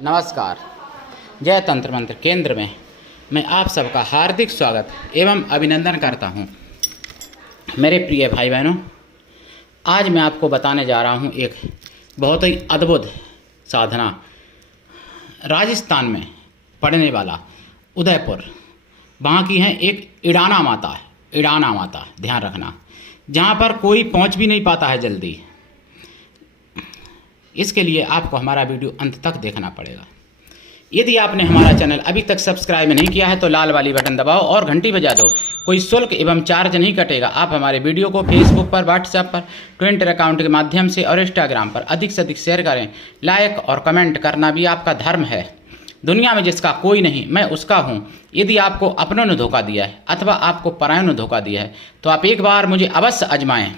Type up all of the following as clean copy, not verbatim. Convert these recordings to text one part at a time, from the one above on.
नमस्कार। जय तंत्र मंत्र केंद्र में मैं आप सबका हार्दिक स्वागत एवं अभिनंदन करता हूं। मेरे प्रिय भाई बहनों, आज मैं आपको बताने जा रहा हूं एक बहुत ही अद्भुत साधना। राजस्थान में पड़ने वाला उदयपुर, वहाँ की है एक इड़ाना माता है। इड़ाना माता, ध्यान रखना, जहाँ पर कोई पहुँच भी नहीं पाता है जल्दी। इसके लिए आपको हमारा वीडियो अंत तक देखना पड़ेगा। यदि आपने हमारा चैनल अभी तक सब्सक्राइब नहीं किया है तो लाल वाली बटन दबाओ और घंटी बजा दो। कोई शुल्क एवं चार्ज नहीं कटेगा। आप हमारे वीडियो को फेसबुक पर, व्हाट्सएप पर, ट्विटर अकाउंट के माध्यम से और इंस्टाग्राम पर अधिक से अधिक शेयर करें। लाइक और कमेंट करना भी आपका धर्म है। दुनिया में जिसका कोई नहीं, मैं उसका हूँ। यदि आपको अपनों ने धोखा दिया है अथवा आपको परायों ने धोखा दिया है तो आप एक बार मुझे अवश्य आजमाएं।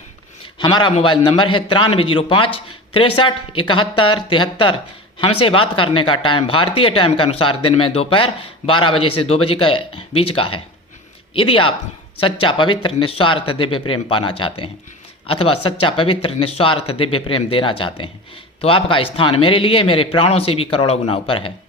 हमारा मोबाइल नंबर है 9305 63 71 73। हमसे बात करने का टाइम भारतीय टाइम के अनुसार दिन में दोपहर 12 बजे से 2 बजे के बीच का है। यदि आप सच्चा पवित्र निस्वार्थ दिव्य प्रेम पाना चाहते हैं अथवा सच्चा पवित्र निस्वार्थ दिव्य प्रेम देना चाहते हैं तो आपका स्थान मेरे लिए मेरे प्राणों से भी करोड़ों गुना ऊपर है।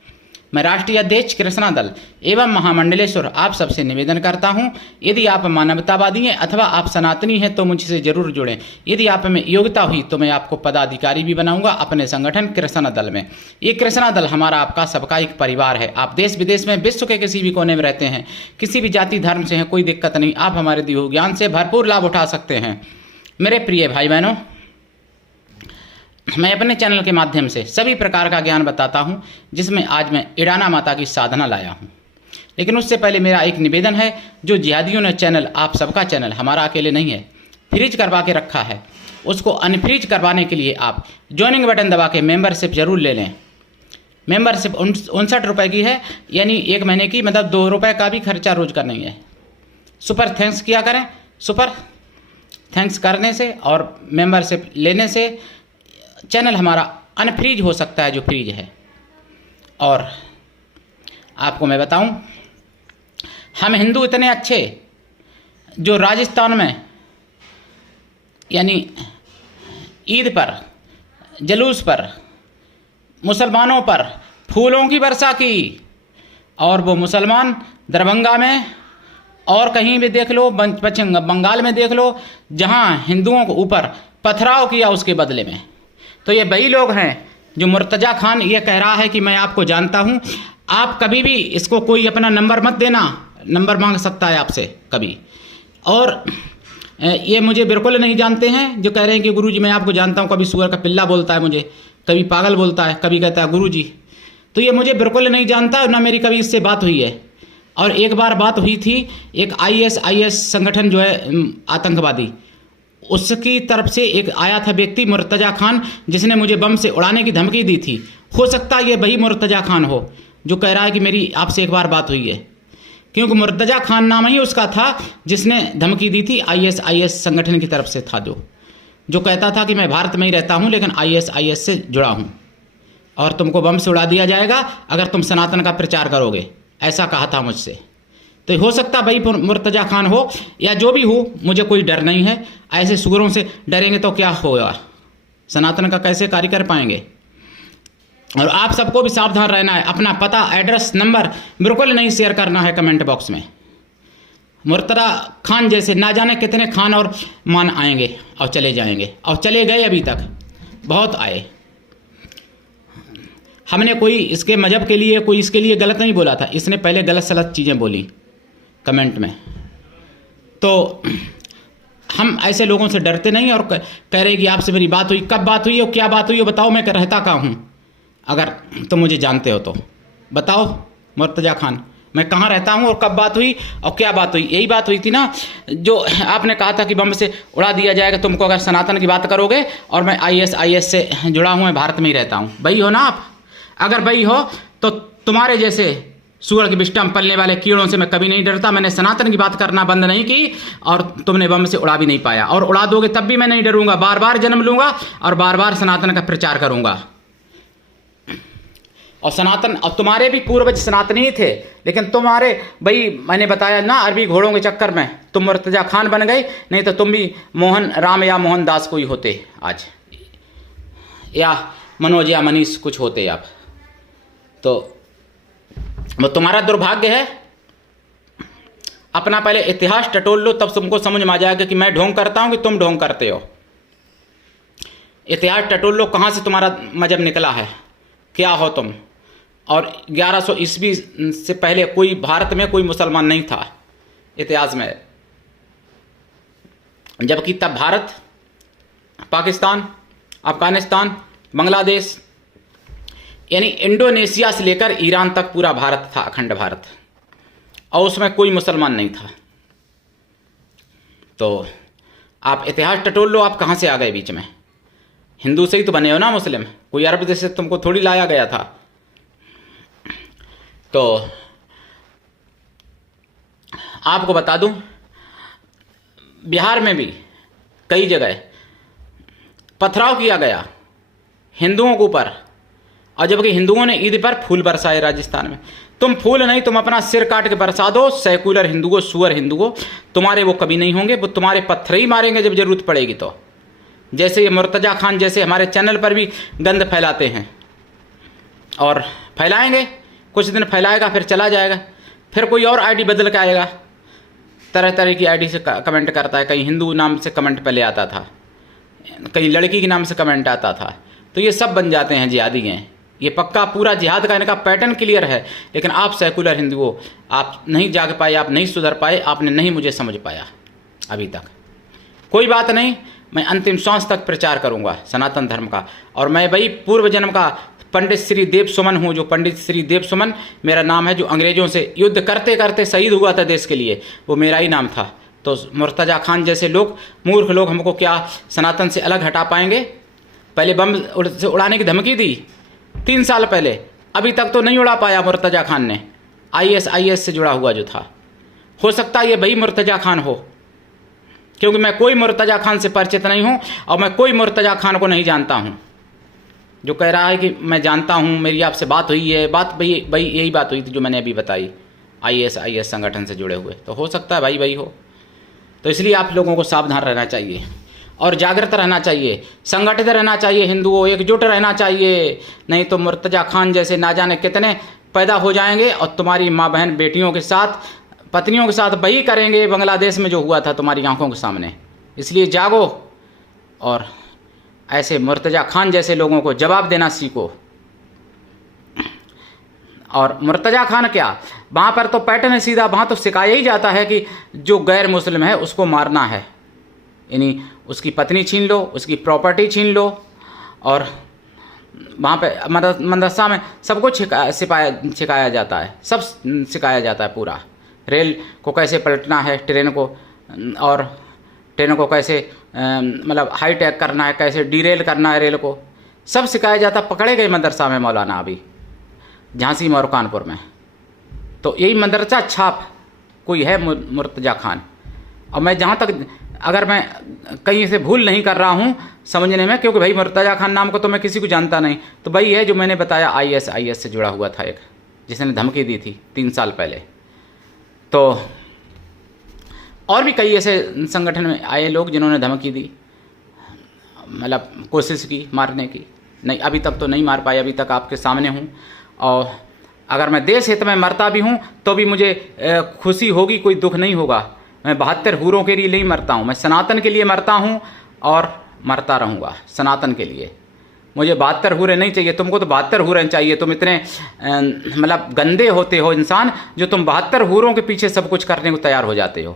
मैं राष्ट्रीय अध्यक्ष कृष्णा दल एवं महामंडलेश्वर आप सबसे निवेदन करता हूं, यदि आप मानवतावादी हैं अथवा आप सनातनी हैं तो मुझसे जरूर जुड़ें। यदि आप में योग्यता हुई तो मैं आपको पदाधिकारी भी बनाऊंगा अपने संगठन कृष्णा दल में। ये कृष्णा दल हमारा आपका सबका एक परिवार है। आप देश विदेश में, विश्व के किसी भी कोने में रहते हैं, किसी भी जाति धर्म से हैं, कोई दिक्कत नहीं। आप हमारे दिए हुए ज्ञान से भरपूर लाभ उठा सकते हैं। मेरे प्रिय भाई बहनों, मैं अपने चैनल के माध्यम से सभी प्रकार का ज्ञान बताता हूं, जिसमें आज मैं इड़ाना माता की साधना लाया हूं। लेकिन उससे पहले मेरा एक निवेदन है, जो जिहादियों ने चैनल, आप सबका चैनल, हमारा अकेले नहीं है, फ्रीज करवा के रखा है, उसको अनफ्रीज करवाने के लिए आप ज्वाइनिंग बटन दबा के मेंबरशिप जरूर ले लें। मेंबरशिप 59 रुपये की है, यानी 1 महीने की, मतलब 2 रुपये का भी खर्चा रोज का नहीं है। सुपर थैंक्स किया करें। सुपर थैंक्स करने से और मेंबरशिप लेने से चैनल हमारा अनफ्रीज हो सकता है, जो फ्रीज है। और आपको मैं बताऊं, हम हिंदू इतने अच्छे, जो राजस्थान में यानी ईद पर, जुलूस पर, मुसलमानों पर फूलों की वर्षा की, और वो मुसलमान दरभंगा में और कहीं भी देख लो, पश्चिम बंगाल में देख लो, जहां हिंदुओं को ऊपर पथराव किया उसके बदले में। तो ये वही लोग हैं जो मुर्तजा खान ये कह रहा है कि मैं आपको जानता हूं। आप कभी भी इसको कोई अपना नंबर मत देना, नंबर मांग सकता है आपसे कभी। और ये मुझे बिल्कुल नहीं जानते हैं, जो कह रहे हैं कि गुरुजी मैं आपको जानता हूं। कभी सुअर का पिल्ला बोलता है मुझे, कभी पागल बोलता है, कभी कहता है गुरुजी। तो ये मुझे बिल्कुल नहीं जानता, ना मेरी कभी इससे बात हुई है। और एक बार बात हुई थी, एक IS संगठन जो है आतंकवादी, उसकी तरफ से एक आया था व्यक्ति मुर्तजा खान, जिसने मुझे बम से उड़ाने की धमकी दी थी। हो सकता है ये वही मुर्तजा खान हो जो कह रहा है कि मेरी आपसे एक बार बात हुई है, क्योंकि मुर्तजा खान नाम ही उसका था जिसने धमकी दी थी। IS संगठन की तरफ से था, जो कहता था कि मैं भारत में ही रहता हूँ लेकिन IS से जुड़ा हूँ और तुमको बम से उड़ा दिया जाएगा अगर तुम सनातन का प्रचार करोगे, ऐसा कहा था मुझसे। तो हो सकता भाई मुर्तजा खान हो या जो भी हो, मुझे कोई डर नहीं है। ऐसे सुअरों से डरेंगे तो क्या होगा, सनातन का कैसे कार्य कर पाएंगे। और आप सबको भी सावधान रहना है, अपना पता, एड्रेस, नंबर बिल्कुल नहीं शेयर करना है कमेंट बॉक्स में। मुर्तजा खान जैसे ना जाने कितने खान और मान आएंगे और चले जाएंगे, और चले गए, अभी तक बहुत आए। हमने कोई इसके मजहब के लिए, कोई इसके लिए गलत नहीं बोला था, इसने पहले गलत सलत चीज़ें बोली कमेंट में। तो हम ऐसे लोगों से डरते नहीं और कह रहे कि आपसे मेरी बात हुई। कब बात हुई और क्या बात हुई, बताओ, मैं रहता कहाँ हूँ, अगर तुम मुझे जानते हो तो बताओ मुर्तजा खान, मैं कहाँ रहता हूँ और कब बात हुई और क्या बात हुई। यही बात हुई थी ना, जो आपने कहा था कि बम से उड़ा दिया जाएगा तुमको अगर सनातन की बात करोगे, और मैं IS से जुड़ा हूँ, मैं भारत में ही रहता हूँ। वही हो ना आप? अगर वही हो तो तुम्हारे जैसे सूअर की बिष्टा में पलने वाले कीड़ों से मैं कभी नहीं डरता। मैंने सनातन की बात करना बंद नहीं की और तुमने बम से उड़ा भी नहीं पाया, और उड़ा दोगे तब भी मैं नहीं डरूंगा। बार बार जन्म लूंगा और बार बार सनातन का प्रचार करूंगा। और सनातन, अब तुम्हारे भी पूर्वज सनातनी ही थे, लेकिन तुम्हारे भाई मैंने बताया ना, अरबी घोड़ों के चक्कर में तुम मुर्तजा खान बन गए, नहीं तो तुम भी मोहन राम या मोहन दास कोई होते आज, या मनोज या मनीष कुछ होते आप। तो वो तुम्हारा दुर्भाग्य है। अपना पहले इतिहास टटोल लो, तब तुमको समझ में आ जाएगा कि मैं ढोंग करता हूँ कि तुम ढोंग करते हो। इतिहास टटोल लो, कहाँ से तुम्हारा मजहब निकला है, क्या हो तुम। और 1100 ईस्वी से पहले कोई भारत में कोई मुसलमान नहीं था इतिहास में, जबकि तब भारत, पाकिस्तान, अफगानिस्तान, बांग्लादेश, यानी इंडोनेशिया से लेकर ईरान तक पूरा भारत था, अखंड भारत, और उसमें कोई मुसलमान नहीं था। तो आप इतिहास टटोल लो, आप कहाँ से आ गए बीच में। हिंदू से ही तो बने हो ना मुस्लिम, कोई अरब देश से तुमको थोड़ी लाया गया था। तो आपको बता दूं, बिहार में भी कई जगह पथराव किया गया हिंदुओं के ऊपर, और जबकि हिंदुओं ने ईद पर फूल बरसाए राजस्थान में। तुम फूल नहीं, तुम अपना सिर काट के बरसा दो, सेकुलर हिंदुओं, सुअर हिंदुओं, तुम्हारे वो कभी नहीं होंगे, वो तुम्हारे पत्थर ही मारेंगे जब जरूरत पड़ेगी। तो जैसे ये मुर्तजा खान जैसे हमारे चैनल पर भी गंद फैलाते हैं, और फैलाएंगे, कुछ दिन फैलाएगा, फिर चला जाएगा, फिर कोई और आईडी बदल के आएगा, तरह तरह की आईडी से कमेंट करता है। कहीं हिंदू नाम से कमेंट पहले आता था, कहीं लड़की के नाम से कमेंट आता था। तो ये सब बन जाते हैं जिहादी हैं। ये पक्का पूरा जिहाद का इनका पैटर्न क्लियर है। लेकिन आप सेकुलर हिंदुओं, आप नहीं जाग पाए, आप नहीं सुधर पाए, आपने नहीं मुझे समझ पाया अभी तक। कोई बात नहीं, मैं अंतिम सांस तक प्रचार करूंगा सनातन धर्म का। और मैं भाई पूर्व जन्म का पंडित श्री देव सुमन हूँ, जो पंडित श्री देव सुमन मेरा नाम है, जो अंग्रेजों से युद्ध करते करते शहीद हुआ था देश के लिए, वो मेरा ही नाम था। तो मुर्तजा खान जैसे लोग, मूर्ख लोग, हमको क्या सनातन से अलग हटा पाएंगे। पहले बम से उड़ाने की धमकी दी 3 साल पहले, अभी तक तो नहीं उड़ा पाया मुर्तजा खान ने। ISIS से जुड़ा हुआ जो था, हो सकता है ये भाई मुर्तजा खान हो, क्योंकि मैं कोई मुर्तजा खान से परिचित नहीं हूँ, और मैं कोई मुर्तजा खान को नहीं जानता हूँ। जो कह रहा है कि मैं जानता हूँ, मेरी आपसे बात हुई है, बात भाई यही बात हुई थी जो मैंने अभी बताई, ISIS संगठन से जुड़े हुए। तो हो सकता है भाई हो। तो इसलिए आप लोगों को सावधान रहना चाहिए और जागृत रहना चाहिए, संगठित रहना चाहिए, हिंदुओं एकजुट रहना चाहिए। नहीं तो मुर्तजा खान जैसे ना जाने कितने पैदा हो जाएंगे, और तुम्हारी माँ बहन बेटियों के साथ, पत्नियों के साथ वही करेंगे बांग्लादेश में जो हुआ था तुम्हारी आंखों के सामने। इसलिए जागो और ऐसे मुर्तजा खान जैसे लोगों को जवाब देना सीखो। और मुर्तजा खान क्या, वहाँ पर तो पैटर्न है सीधा, वहाँ तो सिखाया ही जाता है कि जो गैर मुस्लिम है उसको मारना है, यानी उसकी पत्नी छीन लो, उसकी प्रॉपर्टी छीन लो। और वहाँ पे मदरसा में सब कुछ सिखाया जाता है, सब सिखाया जाता है पूरा। रेल को कैसे पलटना है, ट्रेन को, और ट्रेन को कैसे मतलब हाईटैक करना है, कैसे डीरेल करना है रेल को, सब सिखाया जाता। पकड़े गए मदरसा में मौलाना अभी झांसी में और कानपुर में। तो यही मदरसा छाप कोई है मुर्तजा खान। और मैं जहाँ तक, अगर मैं कहीं से भूल नहीं कर रहा हूँ समझने में, क्योंकि भाई मुर्तजा खान नाम को तो मैं किसी को जानता नहीं, तो भाई है जो मैंने बताया ISIS से जुड़ा हुआ था एक, जिसने धमकी दी थी 3 साल पहले। तो और भी कई ऐसे संगठन में आए लोग जिन्होंने धमकी दी, मतलब कोशिश की मारने की। नहीं, अभी तक तो नहीं मार पाए, अभी तक आपके सामने हूँ। और अगर मैं देश हित में मरता भी हूँ तो भी मुझे खुशी होगी, कोई दुख नहीं होगा। मैं 72 हूरों के लिए नहीं मरता हूँ, मैं सनातन के लिए मरता हूँ और मरता रहूँगा सनातन के लिए। मुझे 72 हूरें नहीं चाहिए, तुमको तो 72 हूरें चाहिए। तुम इतने मतलब गंदे होते हो इंसान, जो तुम 72 हूरों के पीछे सब कुछ करने को तैयार हो जाते हो।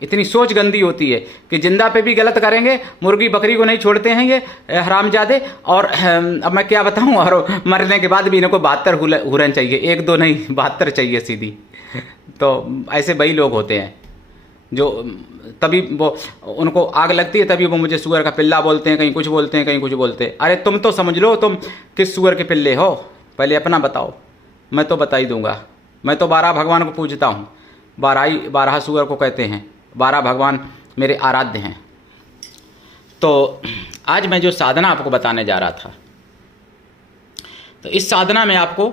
इतनी सोच गंदी होती है कि जिंदा पे भी गलत करेंगे, मुर्गी बकरी को नहीं छोड़ते हैं ये हरामजादे। और अब मैं क्या बताऊं, और मरने के बाद भी इनको 72 हूरें चाहिए, 1-2 नहीं 72 चाहिए सीधी। तो ऐसे वही लोग होते हैं जो तभी वो उनको आग लगती है, तभी वो मुझे सुअर का पिल्ला बोलते हैं, कहीं कुछ बोलते हैं, कहीं कुछ बोलते हैं। अरे तुम तो समझ लो तुम किस सुअर के पिल्ले हो, पहले अपना बताओ। मैं तो बता ही दूंगा। मैं तो 12 भगवान को पूजता हूँ, 12 सुअर को कहते हैं, 12 भगवान मेरे आराध्य हैं। तो आज मैं जो साधना आपको बताने जा रहा था, तो इस साधना में आपको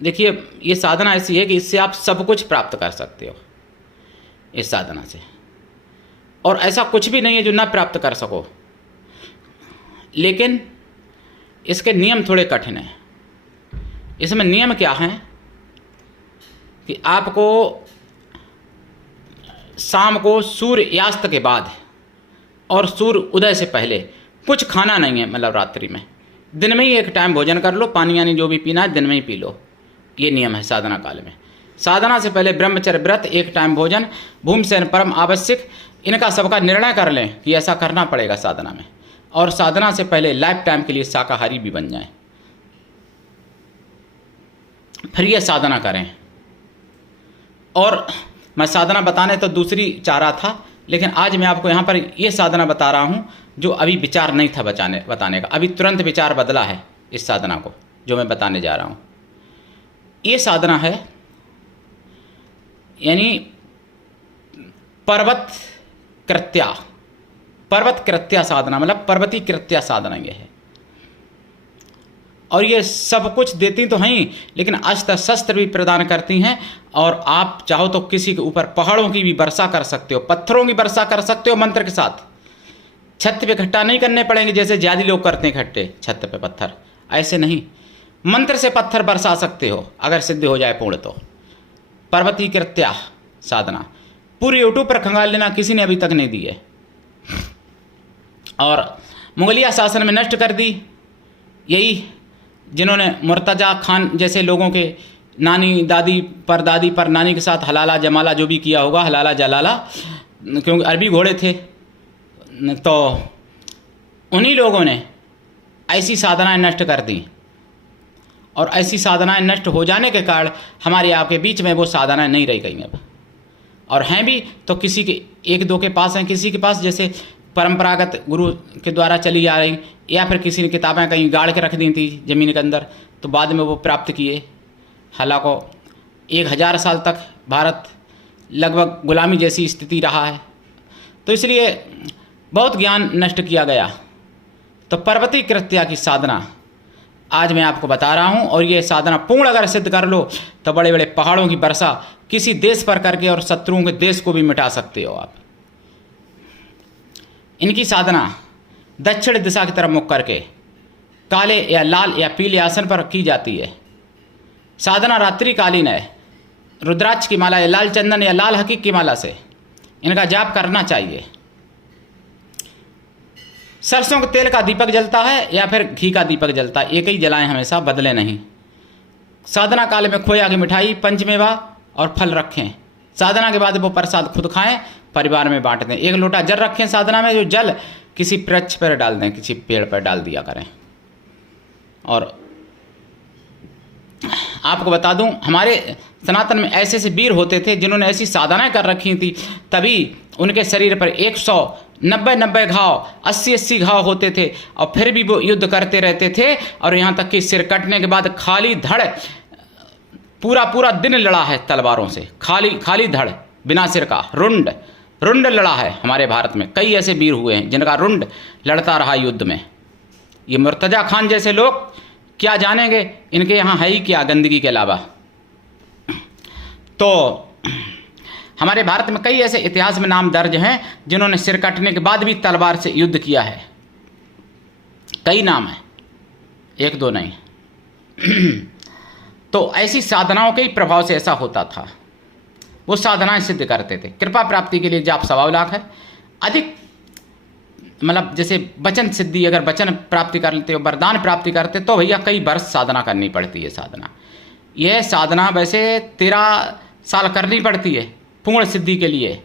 देखिए, ये साधना ऐसी है कि इससे आप सब कुछ प्राप्त कर सकते हो इस साधना से, और ऐसा कुछ भी नहीं है जो ना प्राप्त कर सको। लेकिन इसके नियम थोड़े कठिन हैं। इसमें नियम क्या है कि आपको शाम को सूर्यास्त के बाद और सूर्य उदय से पहले कुछ खाना नहीं है, मतलब रात्रि में। दिन में ही एक टाइम भोजन कर लो, पानी यानी जो भी पीना है दिन में ही पी लो। ये नियम है साधना काल में। साधना से पहले ब्रह्मचर्य व्रत, एक टाइम भोजन, भूमि शयन परम आवश्यक, इनका सबका निर्णय कर लें कि ऐसा करना पड़ेगा साधना में। और साधना से पहले लाइफ टाइम के लिए शाकाहारी भी बन जाएं, फिर ये साधना करें। और मैं साधना बताने तो दूसरी चाह रहा था, लेकिन आज मैं आपको यहाँ पर ये साधना बता रहा हूँ जो अभी विचार नहीं था बताने का। अभी तुरंत विचार बदला है इस साधना को जो मैं बताने जा रहा हूँ। ये साधना है यानी पर्वत कृत्या साधना, मतलब पर्वती कृत्या साधना ये है। और ये सब कुछ देती तो हैं ही, लेकिन अस्त्र शस्त्र भी प्रदान करती हैं। और आप चाहो तो किसी के ऊपर पहाड़ों की भी वर्षा कर सकते हो, पत्थरों की वर्षा कर सकते हो मंत्र के साथ। छत पे इकट्ठा नहीं करने पड़ेंगे जैसे ज़्यादा लोग करते हैं इकट्ठे छत पे पत्थर, ऐसे नहीं, मंत्र से पत्थर बरसा सकते हो अगर सिद्ध हो जाए पूर्ण तो। पर्वती कृत्या साधना पूरी यूट्यूब पर खंगाल लेना, किसी ने अभी तक नहीं दी है। और मुगलिया शासन में नष्ट कर दी यही, जिन्होंने मुर्तजा खान जैसे लोगों के नानी दादी परदादी पर नानी के साथ हलाला जमाला जो भी किया होगा, हलाला जलाला, क्योंकि अरबी घोड़े थे, तो उन्हीं लोगों ने ऐसी साधनाएं नष्ट कर दी। और ऐसी साधनाएं नष्ट हो जाने के कारण हमारे आपके बीच में वो साधनाएं नहीं रह गई अब। और हैं भी तो किसी के एक दो के पास हैं, किसी के पास जैसे परंपरागत गुरु के द्वारा चली आ रही, या फिर किसी ने किताबें कहीं गाड़ के रख दी थी ज़मीन के अंदर, तो बाद में वो प्राप्त किए। हालांकि 1000 साल तक भारत लगभग गुलामी जैसी स्थिति रहा है, तो इसलिए बहुत ज्ञान नष्ट किया गया। तो पर्वती कृत्या की साधना आज मैं आपको बता रहा हूँ। और ये साधना पूर्ण अगर सिद्ध कर लो तो बड़े बड़े पहाड़ों की वर्षा किसी देश पर करके और शत्रुओं के देश को भी मिटा सकते हो आप। इनकी साधना दक्षिण दिशा की तरफ मुख करके काले या लाल या पीले आसन पर की जाती है। साधना रात्रिकालीन है। रुद्राक्ष की माला या लाल चंदन या लाल हकीक की माला से इनका जाप करना चाहिए। सरसों के तेल का दीपक जलता है या फिर घी का दीपक जलता है, एक ही जलाएं, हमेशा बदले नहीं। साधना काल में खोया की मिठाई, पंचमेवा और फल रखें। साधना के बाद वो प्रसाद खुद खाएं, परिवार में बांट दें। 1 लोटा जल रखें साधना में, जो जल किसी वृक्ष पर डाल दें, किसी पेड़ पर डाल दिया करें। और आपको बता दूं, हमारे सनातन में ऐसे ऐसे वीर होते थे जिन्होंने ऐसी साधनाएं कर रखी थी, तभी उनके शरीर पर 190 घाव, 80 घाव होते थे, और फिर भी वो युद्ध करते रहते थे। और यहाँ तक कि सिर कटने के बाद खाली धड़ पूरा दिन लड़ा है तलवारों से, खाली धड़ बिना सिर का, रुंड लड़ा है। हमारे भारत में कई ऐसे वीर हुए हैं जिनका रुंड लड़ता रहा युद्ध में। ये मुर्तजा खान जैसे लोग क्या जानेंगे, इनके यहाँ है ही क्या गंदगी के अलावा। तो हमारे भारत में कई ऐसे इतिहास में नाम दर्ज हैं जिन्होंने सिर कटने के बाद भी तलवार से युद्ध किया है। कई नाम हैं, 1-2 नहीं। तो ऐसी साधनाओं के ही प्रभाव से ऐसा होता था। वो साधनाएं सिद्ध करते थे। कृपा प्राप्ति के लिए जाप 1.25 लाख है। अधिक मतलब जैसे वचन सिद्धि, अगर वचन प्राप्ति कर लेते हो, वरदान प्राप्ति करते, तो भैया कई वर्ष साधना करनी पड़ती है। यह साधना वैसे 13 साल करनी पड़ती है पूर्ण सिद्धि के लिए।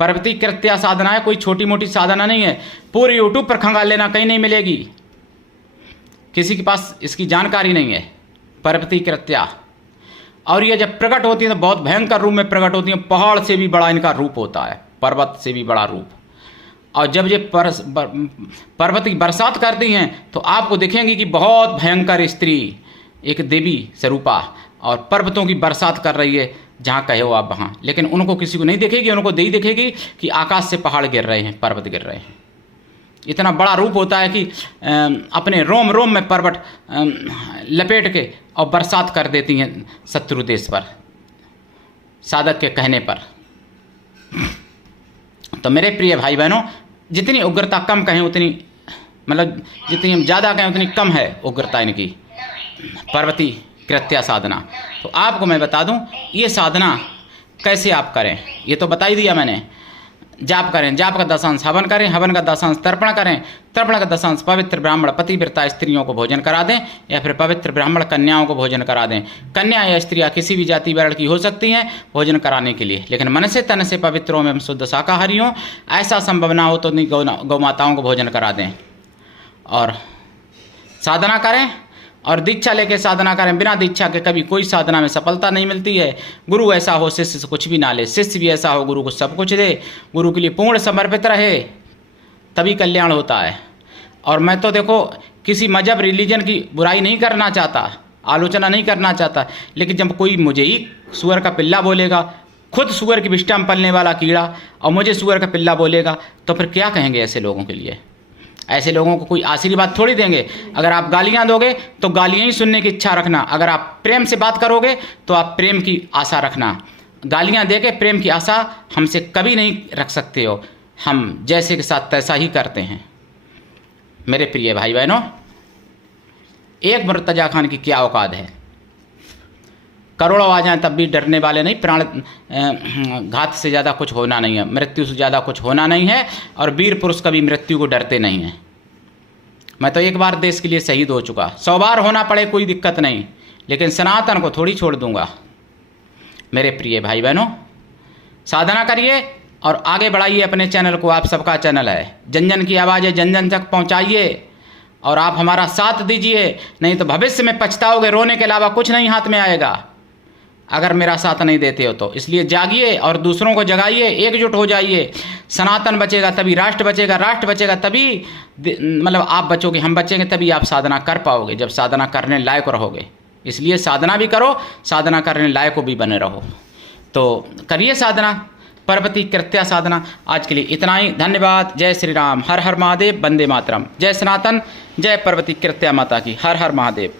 पर्वती कृत्या साधना है, कोई छोटी मोटी साधना नहीं है। पूरे यूट्यूब पर खंगाल लेना, कहीं नहीं मिलेगी, किसी के पास इसकी जानकारी नहीं है। पर्वती कृत्या, और ये जब प्रकट होती है तो बहुत भयंकर रूप में प्रकट होती है। पहाड़ से भी बड़ा इनका रूप होता है, पर्वत से भी बड़ा रूप। और जब ये पर्वत की बरसात करती हैं तो आपको दिखेंगी कि बहुत भयंकर स्त्री, एक देवी स्वरूपा, और पर्वतों की बरसात कर रही है जहाँ कहे हो आप वहाँ। लेकिन उनको किसी को नहीं दिखेगी, उनको यही दिखेगी कि आकाश से पहाड़ गिर रहे हैं, पर्वत गिर रहे हैं। इतना बड़ा रूप होता है कि अपने रोम रोम में पर्वत लपेट के और बरसात कर देती हैं शत्रु देश पर, साधक के कहने पर। तो मेरे प्रिय भाई बहनों, जितनी उग्रता कम कहें उतनी, मतलब जितनी हम ज़्यादा कहें उतनी कम है उग्रता इनकी। पार्वती कृत्या साधना। तो आपको मैं बता दूं ये साधना कैसे आप करें, ये तो बता ही दिया मैंने। जाप करें, जाप का दशांश हवन करें, हवन का दशांश तर्पण करें, तर्पण का दशांश पवित्र ब्राह्मण पतिव्रता स्त्रियों को भोजन करा दें, या फिर पवित्र ब्राह्मण कन्याओं को भोजन करा दें। कन्या या स्त्रियाँ किसी भी जाति वर्ण की हो सकती हैं भोजन कराने के लिए, लेकिन मन से तन से पवित्र हों एवं शुद्ध शाकाहारी हों। ऐसा संभव ना हो तो गौ माताओं को भोजन करा दें और साधना करें और दीक्षा लेके साधना करें। बिना दीक्षा के कभी कोई साधना में सफलता नहीं मिलती है। गुरु ऐसा हो शिष्य से कुछ भी ना ले, शिष्य भी ऐसा हो गुरु को सब कुछ दे, गुरु के लिए पूर्ण समर्पित रहे, तभी कल्याण होता है। और मैं तो देखो किसी मजहब रिलीजन की बुराई नहीं करना चाहता, आलोचना नहीं करना चाहता, लेकिन जब कोई मुझे ही सुअर का पिल्ला बोलेगा, खुद सुअर की विष्ठा में पलने वाला कीड़ा, और मुझे सुअर का पिल्ला बोलेगा, तो फिर क्या कहेंगे ऐसे लोगों के लिए? ऐसे लोगों को कोई आशीर्वाद थोड़ी देंगे। अगर आप गालियां दोगे तो गालियां ही सुनने की इच्छा रखना, अगर आप प्रेम से बात करोगे तो आप प्रेम की आशा रखना। गालियां देके प्रेम की आशा हमसे कभी नहीं रख सकते हो, हम जैसे के साथ तैसा ही करते हैं। मेरे प्रिय भाई बहनों, एक मुर्तजा खान की क्या औकात है? करोड़ों आ जाएं तब भी डरने वाले नहीं। प्राण घात से ज़्यादा कुछ होना नहीं है, मृत्यु से ज़्यादा कुछ होना नहीं है, और वीर पुरुष कभी मृत्यु को डरते नहीं हैं। मैं तो एक बार देश के लिए शहीद हो चुका, 100 बार होना पड़े कोई दिक्कत नहीं, लेकिन सनातन को थोड़ी छोड़ दूंगा। मेरे प्रिय भाई बहनों, साधना करिए और आगे बढ़ाइए अपने चैनल को। आप सबका चैनल है, जन जन की आवाज़ें जन जन तक पहुँचाइए और आप हमारा साथ दीजिए, नहीं तो भविष्य में पछताओगे, रोने के अलावा कुछ नहीं हाथ में आएगा अगर मेरा साथ नहीं देते हो तो। इसलिए जागिए और दूसरों को जगाइए, एकजुट हो जाइए। सनातन बचेगा तभी राष्ट्र बचेगा, राष्ट्र बचेगा तभी मतलब आप बचोगे, हम बचेंगे, तभी आप साधना कर पाओगे, जब साधना करने लायक रहोगे। इसलिए साधना भी करो, साधना करने लायक भी बने रहो। तो करिए साधना, पार्वती कृत्या साधना। आज के लिए इतना ही, धन्यवाद। जय श्री राम, हर हर महादेव, वंदे मातरम। जय सनातन, जय पार्वती कृत्या माता की, हर हर महादेव।